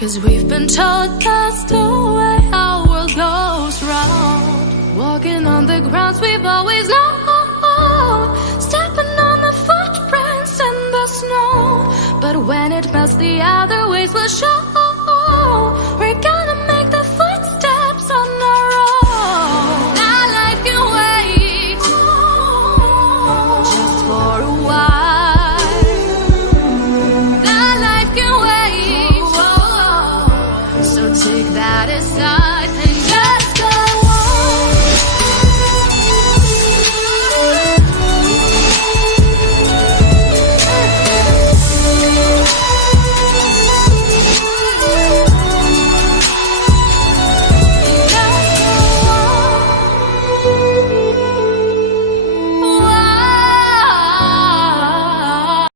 'Cause we've been told that's the way our world goes round. Walking on the grounds we've always known, stepping on the footprints in the snow. But when it melts, the other ways will show. We're gonna make the footsteps on our own. That life can wait, just for a while. That life can wait, so take that aside.